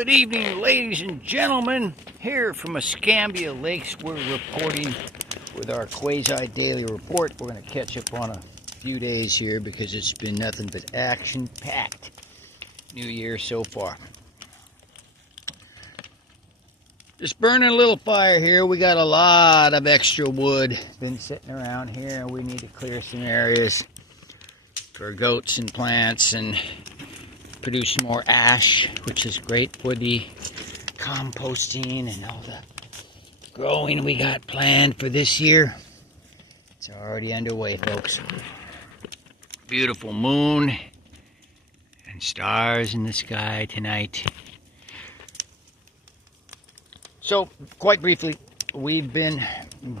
Good evening, ladies and gentlemen. Here from Escambia Lakes, we're reporting with our quasi-daily report. We're going to catch up on a few days here because it's been nothing but action-packed New Year so far. Just burning a little fire here. We got a lot of extra wood been sitting around here, and we need to clear some areas for goats and plants and produce more ash, which is great for the composting and all the growing we got planned for this year. It's already underway, folks. Beautiful moon and stars in the sky tonight. So, quite briefly, we've been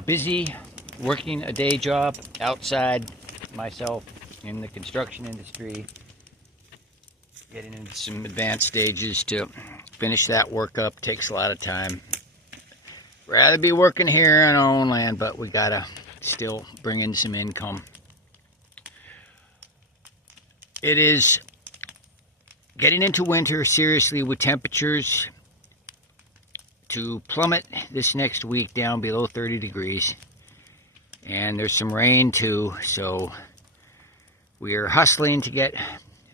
busy working a day job outside, myself in the construction industry, getting into some advanced stages to finish that work up. Takes a lot of time. Rather be working here on our own land, but we gotta still bring in some income. It is getting into winter seriously, with temperatures to plummet this next week down below 30 degrees. And there's some rain too, so we are hustling to get,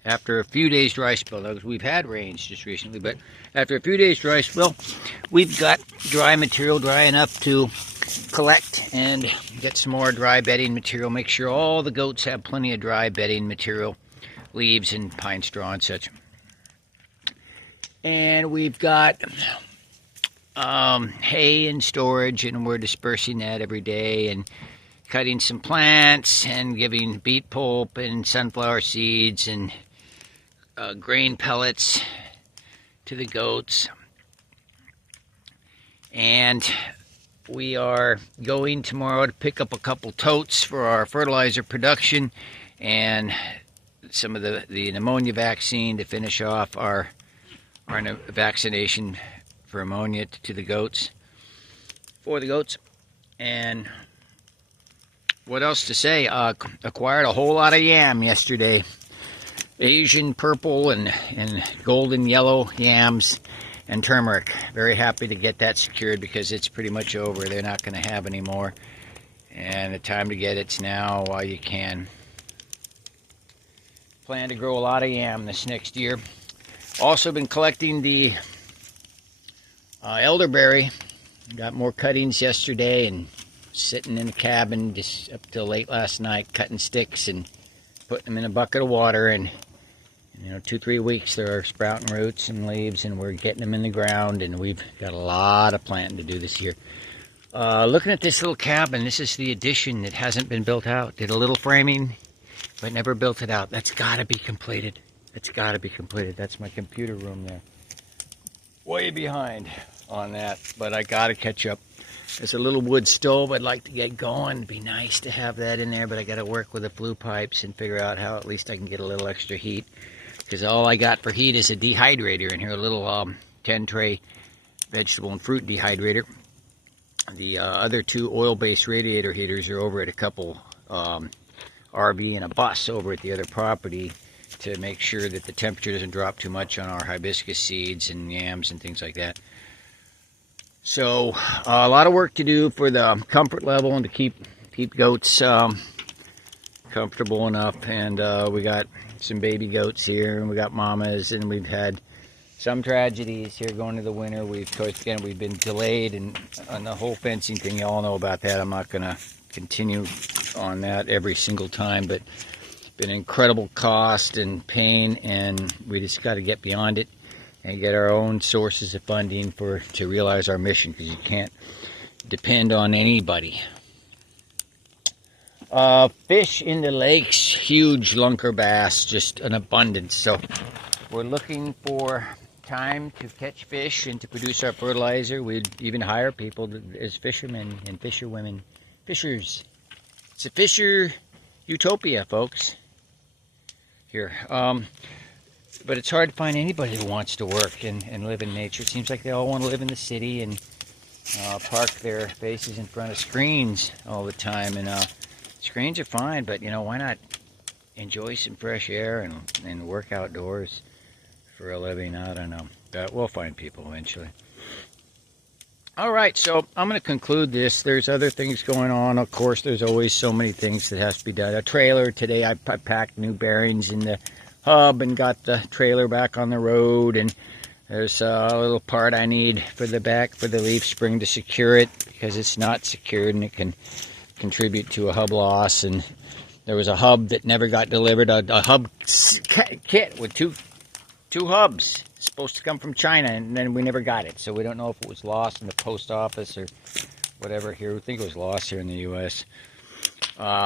after a few days dry spell. We've had rains just recently, but after a few days dry spell, we've got dry material dry enough to collect and get some more dry bedding material. Make sure all the goats have plenty of dry bedding material, leaves and pine straw and such. And we've got hay in storage, and we're dispersing that every day and cutting some plants and giving beet pulp and sunflower seeds and grain pellets to the goats. And we are going tomorrow to pick up a couple totes for our fertilizer production and some of the pneumonia vaccine to finish off our vaccination for ammonia to the goats, for the goats. And what else to say? Acquired a whole lot of yam yesterday. Asian purple and golden yellow yams and turmeric. Very happy to get that secured because it's pretty much over. They're not going to have any more. And the time to get it's now while you can. Plan to grow a lot of yam this next year. Also been collecting the elderberry. Got more cuttings yesterday and sitting in the cabin just up till late last night cutting sticks and putting them in a bucket of water, and 2-3 weeks they're sprouting roots and leaves, and we're getting them in the ground, and we've got a lot of planting to do this year. Looking at this little cabin, this is the addition that hasn't been built out. Did a little framing but never built it out. That's got to be completed. It's got to be completed. That's my computer room there. Way behind on that, but I got to catch up. There's a little wood stove I'd like to get going. It'd be nice to have that in there, but I got to work with the flue pipes and figure out how at least I can get a little extra heat, because all I got for heat is a dehydrator in here, a little 10-tray vegetable and fruit dehydrator. The other two oil-based radiator heaters are over at a couple RV and a bus over at the other property to make sure that the temperature doesn't drop too much on our hibiscus seeds and yams and things like that. So a lot of work to do for the comfort level and to keep goats comfortable enough. And we got some baby goats here, and we got mamas, and we've had some tragedies here going into the winter. We've been delayed and on the whole fencing thing. You all know about that. I'm not going to continue on that every single time, but it's been incredible cost and pain, and we just got to get beyond it and get our own sources of funding to realize our mission, because you can't depend on anybody. Fish in the lakes, huge lunker bass, just an abundance. So we're looking for time to catch fish and to produce our fertilizer. We'd even hire people as fishermen and fisherwomen. Fishers. It's a fisher utopia, folks. Here. But it's hard to find anybody who wants to work and live in nature. It seems like they all want to live in the city and park their faces in front of screens all the time. And screens are fine, but why not enjoy some fresh air and work outdoors for a living. I don't know. But we'll find people eventually. All right, so I'm going to conclude this. There's other things going on. Of course, there's always so many things that has to be done. A trailer today, I packed new bearings in the hub and got the trailer back on the road. And there's a little part I need for the back for the leaf spring to secure it, because it's not secured and it can contribute to a hub loss. And there was a hub that never got delivered, a hub kit with two hubs. Supposed to come from China, and then we never got it, so we don't know if it was lost in the post office or whatever here. We think it was lost here in the U.S.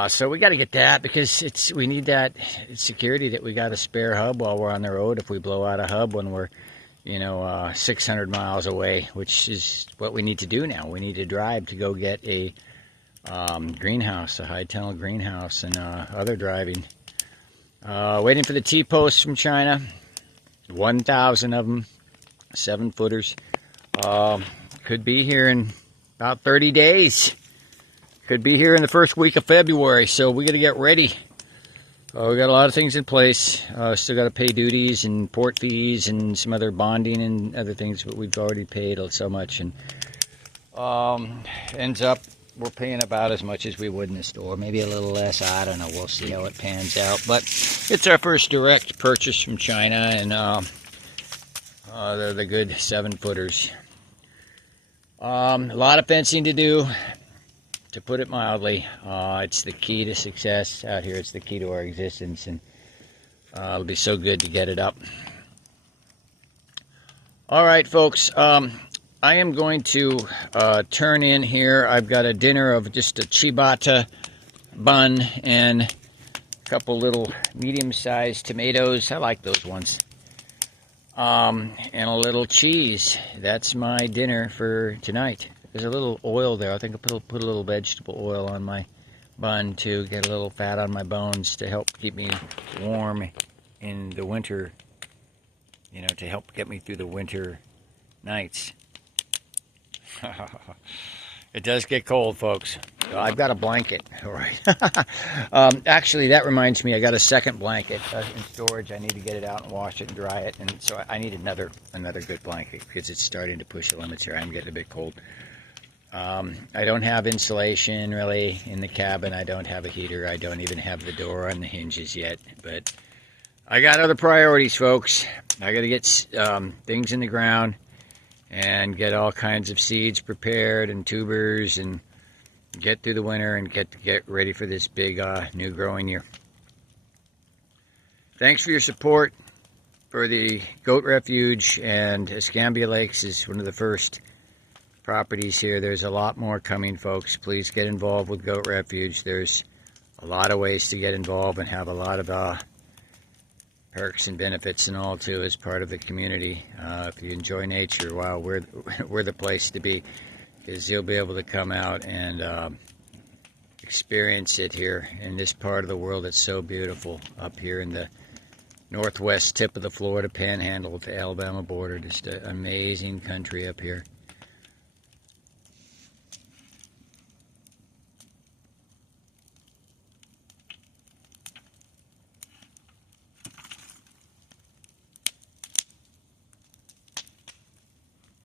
So we got to get that, because we need that security that we got a spare hub while we're on the road if we blow out a hub when we're 600 miles away, which is what we need to do now. We need to drive to go get a greenhouse, a high tunnel greenhouse, and other driving. Waiting for the T-posts from China. 1,000 of them, 7-footers. Could be here in about 30 days. Could be here in the first week of February, so we got to get ready. We got a lot of things in place. Still got to pay duties and port fees and some other bonding and other things, but we've already paid so much, and ends up we're paying about as much as we would in the store, maybe a little less. I don't know. We'll see how it pans out. But it's our first direct purchase from China, and they're the good 7-footers. A lot of fencing to do, to put it mildly. It's the key to success out here. It's the key to our existence, and it'll be so good to get it up. All right, folks. I am going to turn in here. I've got a dinner of just a ciabatta bun and a couple little medium-sized tomatoes. I like those ones. And a little cheese. That's my dinner for tonight. There's a little oil there. I think I'll put a little vegetable oil on my bun to get a little fat on my bones to help keep me warm in the winter. To help get me through the winter nights. It does get cold, folks. I've got a blanket. All right. Actually, that reminds me, I got a second blanket in storage. I need to get it out and wash it and dry it, and so I need another good blanket, because it's starting to push the limits here. I'm getting a bit cold. I don't have insulation really in the cabin. I don't have a heater. I don't even have the door on the hinges yet. But I got other priorities, folks. I got to get things in the ground and get all kinds of seeds prepared and tubers, and get through the winter and get ready for this big new growing year. Thanks for your support for the Goat Refuge, and Escambia Lakes is one of the first properties here. There's a lot more coming, folks. Please get involved with Goat Refuge. There's a lot of ways to get involved and have a lot of perks and benefits and all too as part of the community. If you enjoy nature, wow, we're the place to be, because you'll be able to come out and experience it here in this part of the world that's so beautiful, up here in the northwest tip of the Florida Panhandle with the Alabama border. Just an amazing country up here.